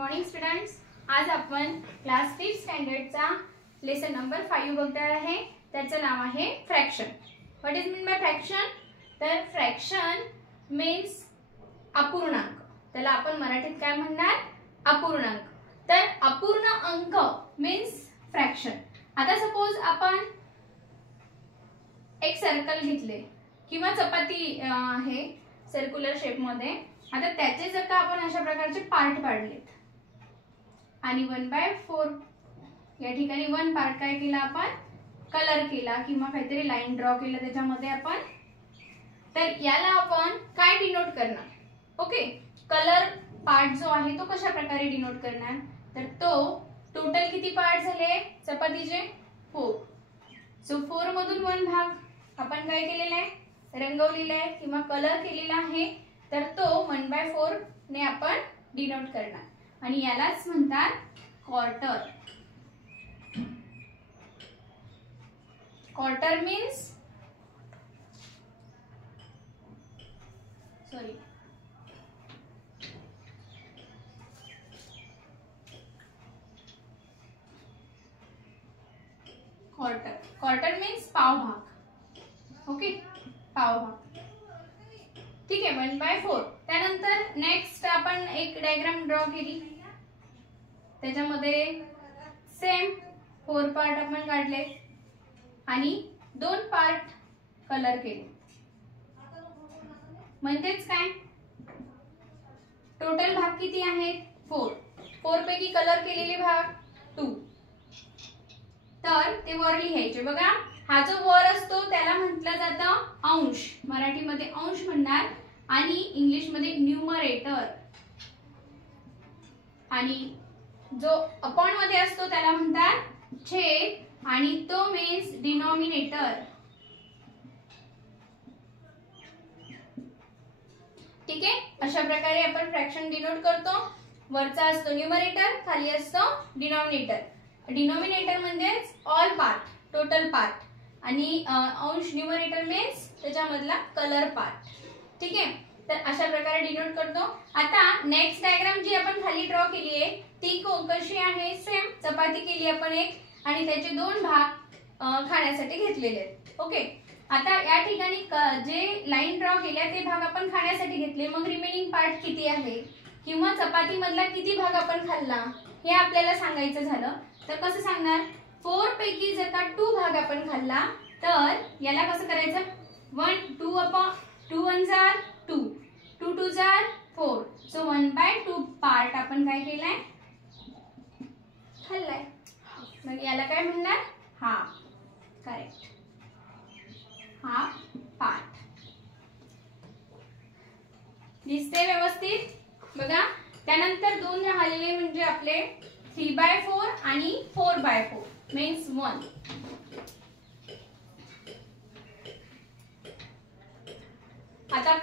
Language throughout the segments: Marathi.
मॉर्निंग स्टुडंट्स, आज आपण क्लास 5 स्टँडर्डचा लेसन नंबर 5 बघणार आहे. त्याचं नाव आहे fraction. What is mean by fraction? तर फ्रॅक्शन मीन्स अपूर्णांक. त्याला आपण मराठीत काय म्हणणार? अपूर्णांक. तर अपूर्ण अंक मीन्स फ्रॅक्शन. आता सपोज आपण एक सर्कल घेतले किंवा चपाती आहे सर्क्युलर शेप मध्ये. आता त्याचे जर का आपण अशा प्रकारचे पार्ट पाडलेत आणि 1/4 या ठिकाणी 1 पार्ट काय केला आपण? कलर केला किंवा काहीतरी लाईन ड्रॉ केलं त्याच्यामध्ये आपण. तर याला आपण काय डिनोट करणार? ओके, कलर पार्ट जो आहे तो कशा प्रकारे डिनोट करणार? तर तो टोटल किती पार्ट झाले चपातीचे? 4. सो 4 मधून 1 भाग आपण काय केलेला आहे? रंगवलेला आहे किंवा कलर केलेला आहे. तर तो 1/4 ने आपण डिनोट करणार आणि यालाच म्हणतात quarter. Quarter means quarter means पाव भाग. ओके, पाव भाग. ठीक आहे, 1/4. त्यानंतर नेक्स्ट आपण एक डायग्राम ड्रॉ केली. त्याच्यामध्ये सेम 4 पार्ट आपण काढले आणि 2 पार्ट कलर केले. म्हणजेच काय? टोटल भाग किती आहेत? 4 पैकी कलर केलेले भाग 2. तर ते वर लिहायचे. बघा, हा जो वर असतो त्याला म्हटलं जातं अंश. मराठीमध्ये अंश म्हणणार आणि इंग्लिश मध्ये न्यूमरेटर. आणि जो अपॉन मध्ये असतो त्याला म्हणतात छेद आणि तो मीन्स डिनॉमिनेटर. ठीक आहे, अशा प्रकारे आपण फ्रॅक्शन डिनोट करतो. वरचा असतो न्यूमरेटर, खाली असतो डिनॉमिनेटर. डिनॉमिनेटर म्हणजेच ऑल पार्ट, टोटल पार्ट आणि अंश न्यूमरेटर मीन्स त्याच्यामधला कलर पार्ट. ठीक आहे, तर अशा प्रकारे डिनोट करतो. आता नेक्स्ट डायग्राम जी आपण खाली ड्रॉ केली आहे ती कशी आहे? सेम चपाती केली आपण एक आणि त्याचे 2 भाग खाण्यासाठी घेतलेले आहेत. ओके, आता या ठिकाणी जे लाईन ड्रॉ केल्या ते भाग आपण खाण्यासाठी घेतले. मग रिमेनिंग पार्ट किती आहे किंवा चपाती मधला किती भाग आपण खाल्ला हे आपल्याला सांगायचं झालं तर कसं सांगणार? 4 पैकी जर का 2 भाग आपण खाल्ला तर याला कसं करायचं? 2 1 जार 2, 2 2 जार 4. सो 1/2 पार्ट आपण काय केलाय? खाल्लाय. मग याला काय म्हणणार? हाफ. Correct, half part. दिसते व्यवस्थित? बघा, त्यानंतर 2 राहिलेले म्हणजे आपले 3/4 आणि 4/4 मीन्स 1. आता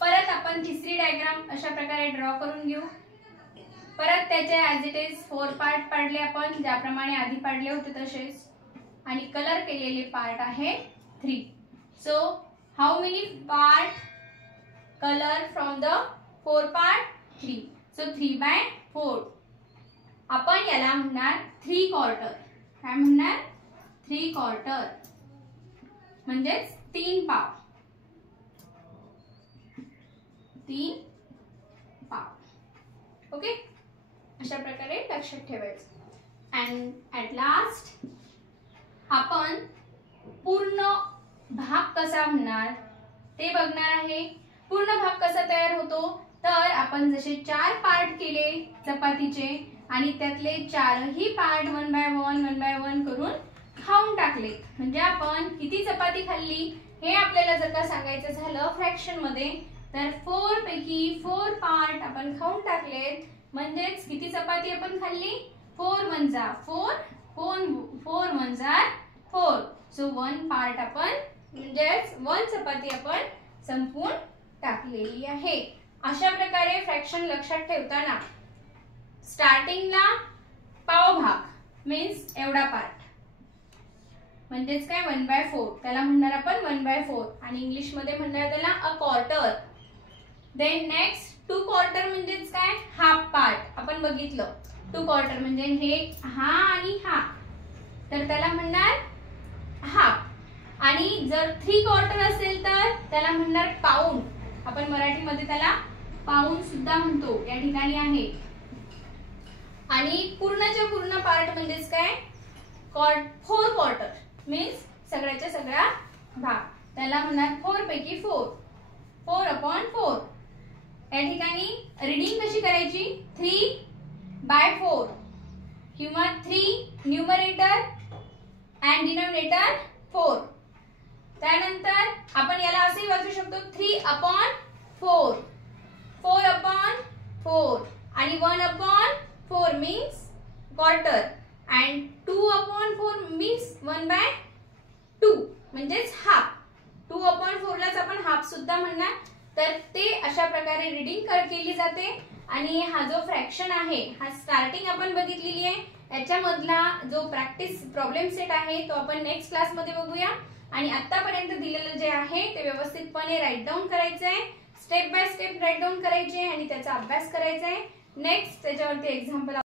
परत आपण तिसरी डायग्राम अशा प्रकारे ड्रॉ करून घेऊ. परत त्याचे ॲज इट इज 4 पार्ट पाडले आपण ज्याप्रमाणे आधी पाडले होते तसेच आणि कलर केलेले पार्ट आहे 3. So how many part colour from the 4 part? 3. So 3/4. आपण याला म्हणणार 3 क्वार्टर. काय म्हणणार? 3 क्वार्टर म्हणजेच 3 पाव. 3 पाव. ओके, अशा प्रकारे लक्षात ठेवायचं. अँड ॲट लास्ट आपण पूर्ण भाग कसा म्हणणार ते बघणार आहे. पूर्ण भाग कसा तयार होतो? तर आपण जसे 4 पार्ट केले चपातीचे आणि त्यातले 4ही पार्ट 1/1 करून खाऊन टाकले. म्हणजे आपण किती चपाती खाल्ली हे आपल्याला जर का सांगायचं झालं फ्रॅक्शन मध्ये तर 4 पैकी 4 पार्ट आपण खाऊन टाकलेत. म्हणजेच किती चपाती आपण खाल्ली? 4 1 जा 4, 4 1 जा 4. सो 1 पार्ट आपण म्हणजेच 1 चपाती आपण संपून टाकलेली आहे. अशा प्रकारे फ्रॅक्शन लक्षात ठेवताना स्टार्टिंगला पाव भाग मीन्स एवढा पार्ट म्हणजेच काय 1/4 त्याला म्हणणार आपण 1/4 आणि इंग्लिश मध्ये म्हणणार त्याला a quarter. Then next 2 quarter म्हणजेच काय? Half part. आपण बघितलं 2 क्वार्टर म्हणजे हे हा आणि हा, तर त्याला म्हणणार हाफ. आणि जर 3 क्वार्टर असेल तर त्याला म्हणणार पाऊण. आपण मराठीमध्ये त्याला पाऊण सुद्धा म्हणतो, या ठिकाणी आहे. आणि पूर्णच्या पूर्ण पार्ट म्हणजेच काय 4 क्वार्टर मीन्स सगळ्याच्या सगळा भाग, त्याला म्हणणार 4 पैकी 4, 4/4. या ठिकाणी रीडिंग कशी करायची 3/4 किंवा 3 न्यूमरेटर अँड डिनोमिनेटर 4. त्यानंतर आपण याला असेही वाचू शकतो 3/4, 4/4 आणि 1/4 मीन्स क्वार्टर अँड 2/4 मीन्स 1/2 म्हणजेच हाफ. 2/4 लाच आपण हाफ सुद्धा म्हणणार. तर ते अशा प्रकारे रीडिंग केली जाते. आणि हा जो फ्रॅक्शन आहे हा स्टार्टिंग आपण बघितलेली आहे, याच्यामधला जो प्रॅक्टिस प्रॉब्लेम सेट आहे तो आपण नेक्स्ट क्लासमध्ये बघूया. आणि आतापर्यंत दिलेलं जे आहे ते व्यवस्थितपणे राईट डाऊन करायचं आहे, step by step write down करायचे आणि त्याचा अभ्यास करायचा आहे. नेक्स्ट त्याच्यावरती एक्झाम्पल